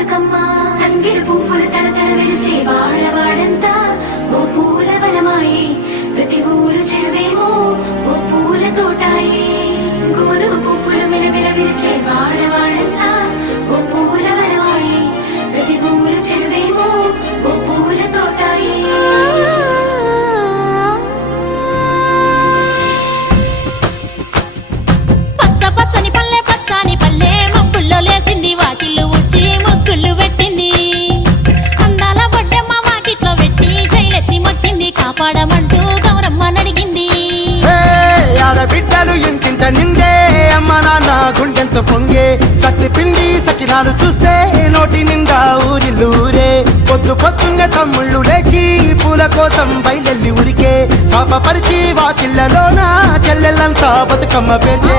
బతుకమ్మ సంగిడి పువ్వులు తడతడ వెలిసే వాడవాడంతా ఓ పూల వనమాయే ప్రతి ఊరు చెరువేమో ఓ పూల తోటాయే గోరు పువ్వులు మెలమెల విరిసే వాడవాడంతా ఓ పూల వనమాయే ప్రతి ఊరు చెరువేమో ఓ పూల తోటాయే పచ్చని పల్లె మబ్బుల్లో లేసింది వాకిళ్ళు ఊడ్చి ముగ్గులు పెట్టింది అందాల బొడ్డమ్మ వాకిట్లో పెట్టి జైలెత్తి మొచ్చింది కాపాడమంటూ గౌరమ్మ నడిగింది ఆడబిడ్డలు ఇంటింట నిందే అమ్మ నాన్న గుండెంతో పొంగే సత్తి పిండి సకినాలు చూస్తే నోటి నిండా ఊరిల్లూరే పొద్దున్నే తమ్ముళ్ళు లేచి పూల కోసం బయలెల్లి ఉరికే శాపపరిచి వాకిళ్లలోన చెల్లెళ్ళంతా బతుకమ్మ పేర్చే